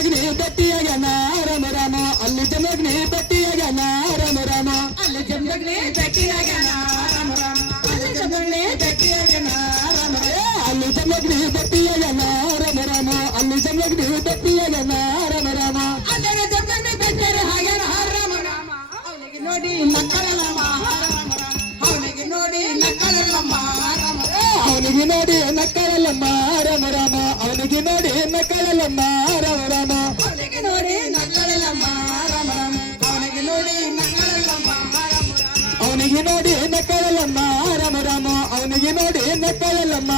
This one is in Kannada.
ಜಮಗ್ನಿ ಗಟ್ಟಿಯಾಗನ ರಾಮ ರಾಮ ಅಲ್ಲಿ ಜಮಗ್ನಿ ಗಟ್ಟಿಯಾಗನ ರಾಮ ರಾಮ ಅಲ್ಲಿ ಜಮದಗ್ನಿ ಗಟ್ಟಿಯಾಗನ ರಾಮ ರಾಮ ಅಲ್ಲಿ ಜಮದಗ್ನಿ ಗಟ್ಟಿಯಾಗನ ರಾಮ ರಾಮ ಅಲ್ಲಿ ಜಮಗ್ನಿ ಗಟ್ಟಿಯಾಗನ ರಾಮ ರಾಮ ಅಲ್ಲಿ ಜಮಗ್ನಿ ಗಟ್ಟಿಯಾಗನ ರಾಮ ರಾಮ ಅಂದರೆ ಜಮದಗ್ನಿ ಗಟ್ಟಿಯಾಗ ಹಾಗೇನ ರಾಮ ರಾಮ ಅವನಿಗೆ ನೋಡಿ ನಕ್ಕಳಲ್ಲಮ್ಮ ರಾಮ ರಾಮ ಅವನಿಗೆ ನೋಡಿ ನಕ್ಕಳಲ್ಲಮ್ಮ ರಾಮ ಅವನಿಗೆ ನೋಡಿ ನಕ್ಕಳಲ್ಲಮ್ಮ ರಾಮ ರಾಮ ಅವನಿಗೆ ನೋಡಿ ನಕ್ಕಳಲ್ಲಮ್ಮ ರಾಮ ರಾಮ ಅವನಿಗೆ ನೋಡಿ ನಕ್ಕಳಲ್ಲಮ್ಮ ರಾಮ ರಾಮ ಅವನಿಗೆ ನೋಡಿ ನಕ್ಕಳಲ್ಲಮ್ಮ ರಾಮ ರಾಮ ಅವನಿಗೆ ನೋಡಿ ನಕ್ಕಳಲ್ಲಮ್ಮ ರಾಮ ರಾಮ ಅವನಿಗೆ ನೋಡಿ ನಕ್ಕಳಲ್ಲಮ್ಮ